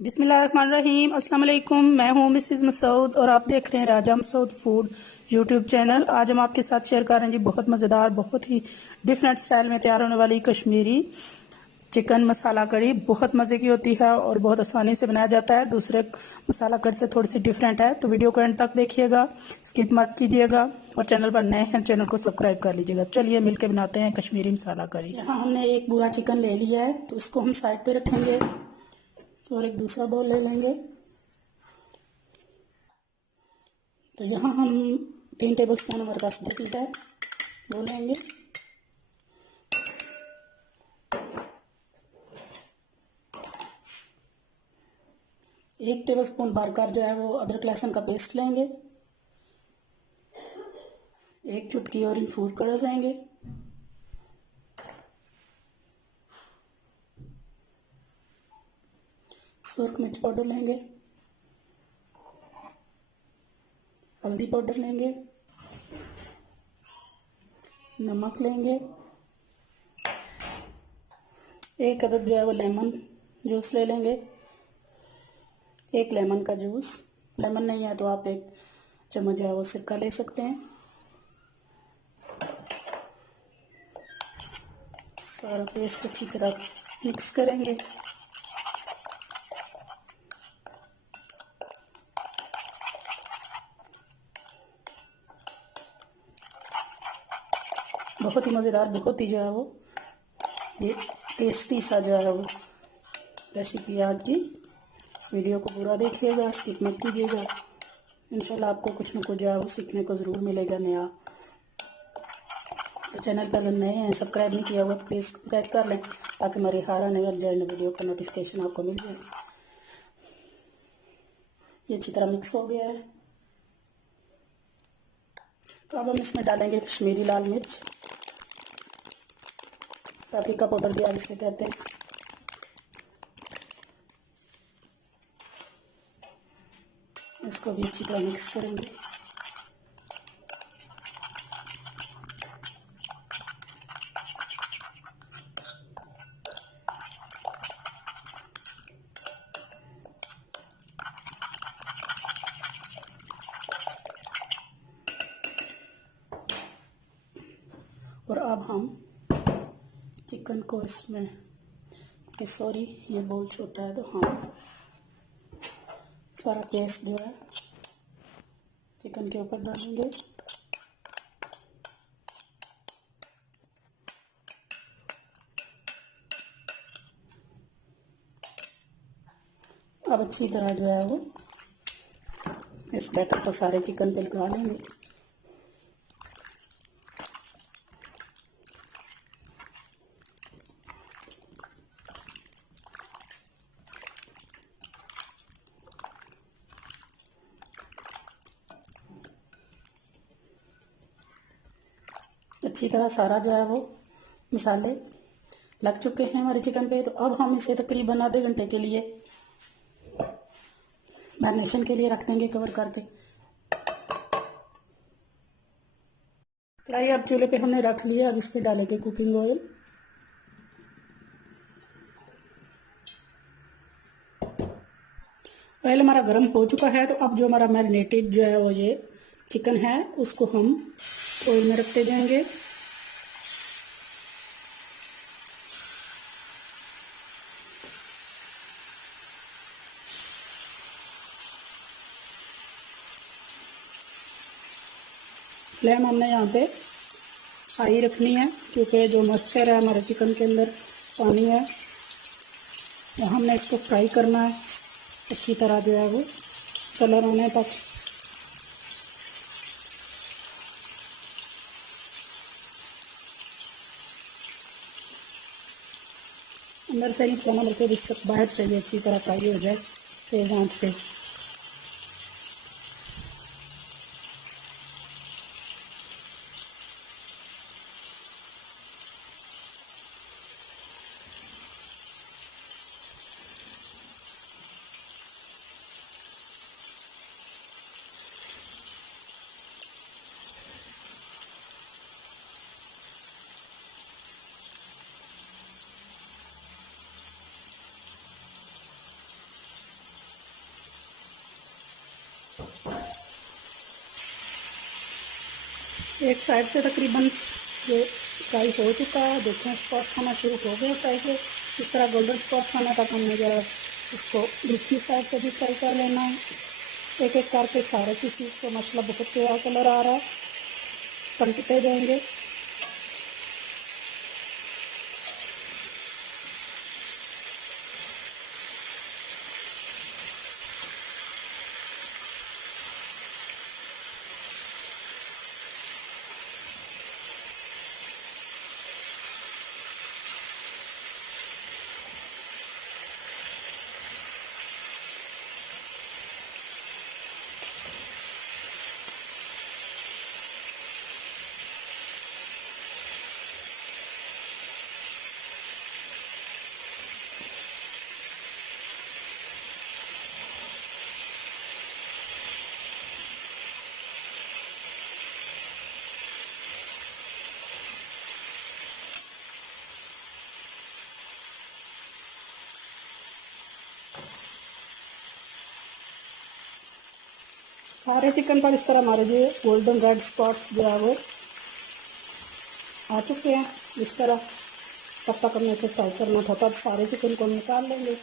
बिस्मिल्लाहिर्रहमानिर्रहीम। अस्सलाम वालेकुम। मैं हूँ मिसिज़ मसूद और आप देख रहे हैं राजा मसूद फूड यूट्यूब चैनल। आज हम आपके साथ शेयर कर रहे हैं जी बहुत मज़ेदार, बहुत ही डिफरेंट स्टाइल में तैयार होने वाली कश्मीरी चिकन मसाला कड़ी। बहुत मज़े की होती है और बहुत आसानी से बनाया जाता है, दूसरे मसाला कड़ी से थोड़ी सी डिफरेंट है। तो वीडियो को एंड तक देखिएगा, स्किप मत कीजिएगा और चैनल पर नए हैं चैनल को सब्सक्राइब कर लीजिएगा। चलिए मिलकर बनाते हैं कश्मीरी मसाला कड़ी। यहाँ हमने एक पूरा चिकन ले लिया है तो उसको हम साइड पे रखेंगे और एक दूसरा बाउल ले लेंगे। तो यहाँ हम 3 टेबलस्पून हमारे पास दही है वो लेंगे। एक टेबलस्पून भरकर जो है वो अदरक लहसुन का पेस्ट लेंगे। एक चुटकी ऑरेंज फूड कलर लेंगे। सुरख मिर्च पाउडर लेंगे। हल्दी पाउडर लेंगे। नमक लेंगे। एक अदद जो है वो लेमन जूस ले लेंगे। एक लेमन का जूस, लेमन नहीं है तो आप एक चम्मच जो है वो सिरका ले सकते हैं। सारा पेस्ट अच्छी तरह मिक्स करेंगे। बहुत ही मज़ेदार, बहुत ही जो है वो ये टेस्टी सा जो है वो रेसिपी आज की। वीडियो को पूरा देखिएगा, स्किप मत कीजिएगा। इंशाल्लाह आपको कुछ न कुछ जो है वो सीखने को ज़रूर मिलेगा नया। तो चैनल पर नए हैं, सब्सक्राइब नहीं किया हुआ प्लीज़ सब्सक्राइब कर लें ताकि हमारी हर आने वाली वीडियो का नोटिफिकेशन आपको मिल जाए। ये अच्छी तरह मिक्स हो गया है तो अब हम इसमें डालेंगे कश्मीरी लाल मिर्च, पापरिका पाउडर भी आप इसे कहते हैं। इसको भी अच्छी तरह मिक्स करेंगे। और अब हम चिकन को इसमें सॉरी ये बोल छोटा है तो हम सारा पेस्ट जो है चिकन के ऊपर डालेंगे। अब अच्छी तरह जो है वो इस बैटर को सारे चिकन पे लगा लेंगे। अच्छी तरह सारा जो है वो मसाले लग चुके हैं हमारे चिकन पे। तो अब हम इसे तकरीबन आधे घंटे के लिए मैरिनेशन के लिए रख देंगे कवर करके। कढ़ाई अब चूल्हे पे हमने रख लिया। अब इस पे डालेंगे कुकिंग ऑयल। ऑयल हमारा गर्म हो चुका है तो अब जो हमारा मैरिनेटेड जो है वो ये चिकन है उसको हम ऑयल में रखते जाएंगे। फ्लेम हमने यहाँ पे हाई रखनी है क्योंकि जो मॉइस्चर है हमारे चिकन के अंदर पानी है तो हमने इसको फ्राई करना है अच्छी तरह जो है वो कलर आने तक। अंदर से नहीं खाना बल्कि बाहर से भी अच्छी तरह फ्राई हो जाए तेज आंच पे। एक साइड से तकरीबन ये फ्राई हो चुका है। देखें स्पॉट्स आना शुरू हो गए फ्राई के। इस तरह गोल्डन स्पॉट्स आने तक हमने ज़रा इसको दूसरी साइड से भी फ्राई कर लेना है। एक एक करके सारे पीसीस को माशाल्लाह बहुत प्यारा कलर आ रहा है, पलटते जाएंगे। सारे चिकन पर इस तरह हमारे जो गोल्डन रेड स्पॉट्स जो है वो आ चुके हैं। इस तरह तब तक हमने इसे फ्राई करना था, तब सारे चिकन को निकाल लेंगे।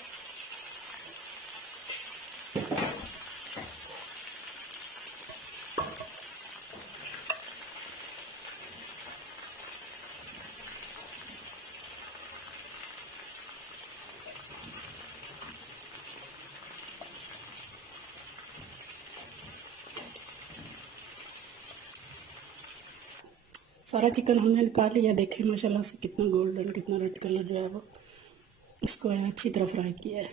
सारा चिकन हमने निकाल लिया। देखें माशाल्लाह से कितना गोल्डन, कितना रेड कलर जो है वो इसको है अच्छी तरह फ्राई किया है।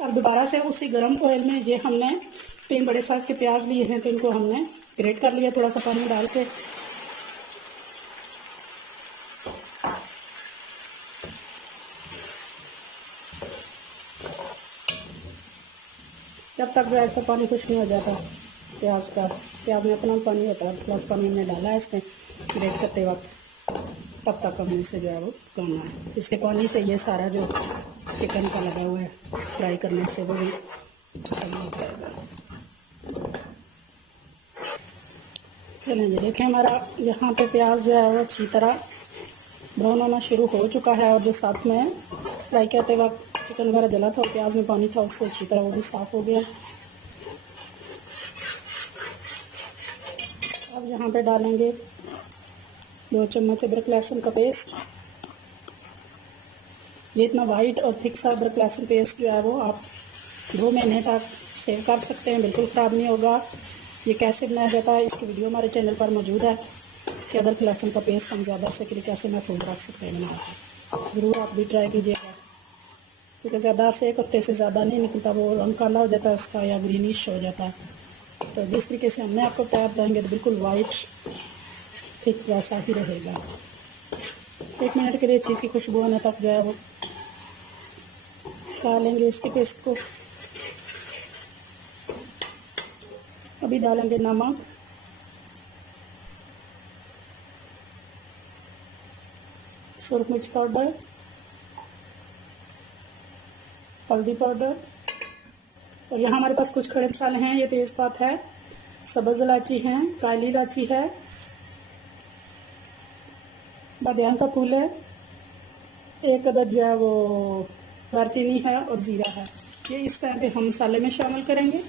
अब दोबारा से उसी गर्म ऑयल में ये हमने 3 बड़े साइज के प्याज लिए हैं, तो इनको हमने ग्रेट कर लिया थोड़ा सा पानी डाल के। जब तक जो है इसका पानी कुछ नहीं हो जाता प्याज का, प्याज में अपना पानी होता है, प्लस पानी हमने डाला है इसमें ग्रेट करते वक्त, तब तक हमने इसे जो है वो करना है। इसके पानी से ये सारा जो चिकन का लगा हुआ है फ्राई करने से वो भी खत्म हो जाएगा। चलें, देखें हमारा यहाँ पे प्याज जो है वो अच्छी तरह ब्राउन होना शुरू हो चुका है, और जो साथ में फ्राई करते वक्त चिकन वगैरह जला था और प्याज में पानी था उससे अच्छी तरह वो भी साफ़ हो गया। अब यहाँ पे डालेंगे 2 चम्मच अदरक लहसुन का पेस्ट। ये इतना वाइट और थिक सा अदरक लहसुन पेस्ट जो है वो आप 2 महीने तक सेव कर सकते हैं, बिल्कुल ख़राब नहीं होगा। ये कैसे बनाया जाता है इसकी वीडियो हमारे चैनल पर मौजूद है कि अदरक लहसुन का पेस्ट हम ज़्यादा से कैसे महफूज रख सकते हैं बना। ज़रूर आप भी ट्राई कीजिएगा, क्योंकि ज़्यादा से 1 हफ्ते से ज़्यादा नहीं निकलता, वो रंग काला हो जाता है उसका या ग्रीनिश हो जाता है। तो जिस तरीके से हमने आपको तैयार देंगे तो बिल्कुल वाइट ठीक वैसा ही रहेगा। 1 मिनट के लिए अच्छी सी खुशबू आने तक जो है वो डालेंगे इसके पेस्ट को। अभी डालेंगे नमक, सुरख मिर्च पाउडर, हल्दी पाउडर, और यहाँ हमारे पास कुछ खड़े मसाले हैं। ये तेज़पात है, सब्ज़ इलायची है, काली इलायची है, बादियान का फूल है, 1 अदद जो है वो दालचीनी है, और ज़ीरा है। ये इस टाइम पे हम मसाले में शामिल करेंगे।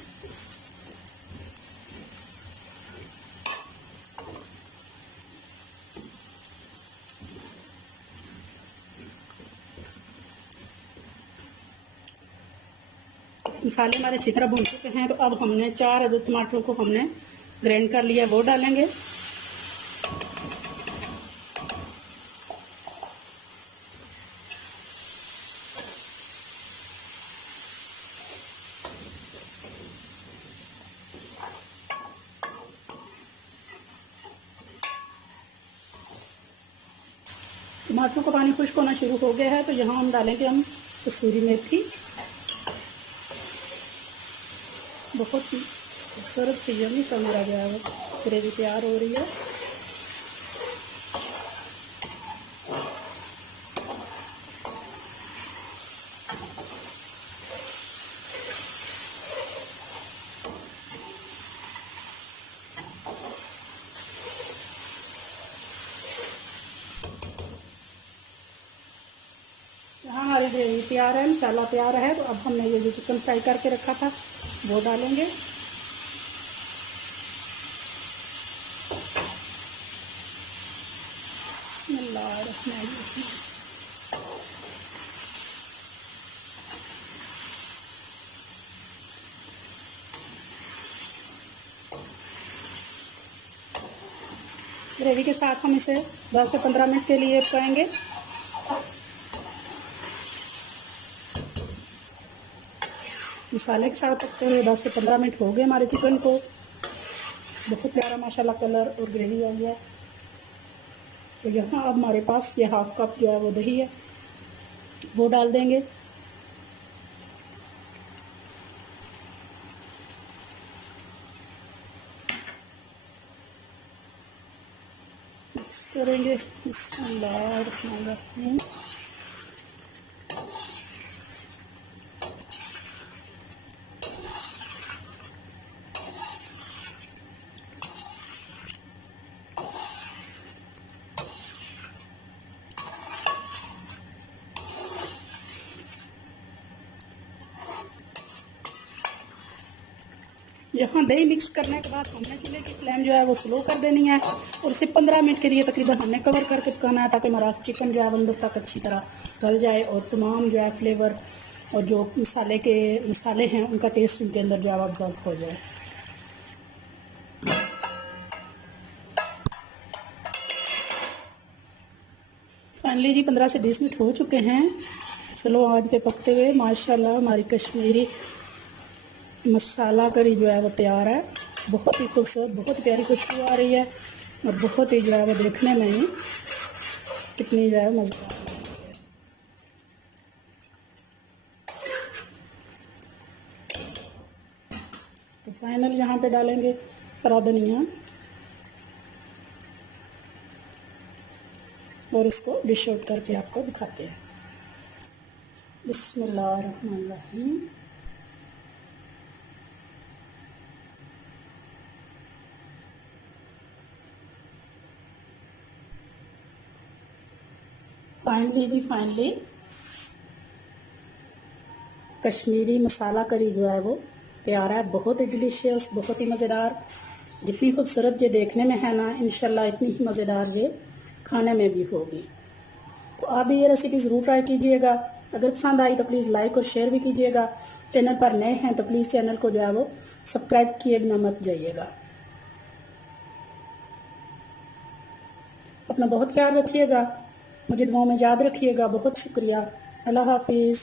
मसाले हमारे अच्छी तरह भून चुके हैं, तो अब हमने 4 अदद टमाटरों को हमने ग्राइंड कर लिया, वो डालेंगे। टमाटरों का पानी खुश्क होना शुरू हो गया है, तो यहाँ हम डालेंगे कसूरी मेथी। बहुत ही खूबसूरत सी यम्मी सा मेरा जो है वो ग्रेवी तैयार हो रही है। यहाँ हमारी ग्रेवी तैयार है, मसाला तैयार है। तो अब हमने ये जो चिकन फ्राई करके रखा था वो डालेंगे। बिस्मिल्लाहिर्रहमानिर्रहीम। ग्रेवी के साथ हम इसे 10 से 15 मिनट के लिए पकाएंगे। मसाले के साथ पकते हुए 10 से 15 मिनट हो गए हमारे चिकन को। बहुत प्यारा माशाल्लाह कलर और ग्रेवी आई है। तो यहाँ अब हमारे पास ये हाफ कप जो है वो दही है, वो डाल देंगे। मिक्स करेंगे। बिस्मिल्लाहिर्रहमानिर्रहीम। यहाँ दही मिक्स करने के बाद हमने चूल्हे की फ्लेम जो है वो स्लो कर देनी है और इसे 15 मिनट के लिए तकरीबन हमने कवर करके पकाना है, ताकि हमारा चिकन जो है अंदर तक अच्छी तरह गल जाए और तमाम जो है फ्लेवर और जो मसाले हैं उनका टेस्ट उनके अंदर जो है ऑब्जर्व हो जाए। फाइनली जी 15 से 20 मिनट हो चुके हैं स्लो आंच पे पकते हुए। माशाल्लाह हमारी कश्मीरी मसाला करी जो है वो तैयार है। बहुत ही खूबसूरत, बहुत प्यारी खुशबू आ रही है और बहुत ही जो है वो देखने में ही कितनी जो है मज़ेदार है। तो फाइनल यहाँ पे डालेंगे हरा धनिया और इसको डिश आउट करके आपको दिखाते हैं। बिस्मिल्लाहिर्रहमानिर्रहीम। फाइनली कश्मीरी मसाला करी जो है वो तैयार है। बहुत ही डिलीशियस, बहुत ही मज़ेदार। जितनी खूबसूरत ये देखने में है ना, इंशाल्लाह इतनी ही मज़ेदार ये खाने में भी होगी। तो आप भी ये रेसिपी ज़रूर ट्राई कीजिएगा। अगर पसंद आई तो प्लीज़ लाइक और शेयर भी कीजिएगा। चैनल पर नए हैं तो प्लीज़ चैनल को जो है वो सब्सक्राइब किए बिना मत जाइएगा। अपना बहुत ख्याल रखिएगा, मुझे दुआओं में याद रखिएगा। बहुत शुक्रिया। अल्लाह हाफिज़।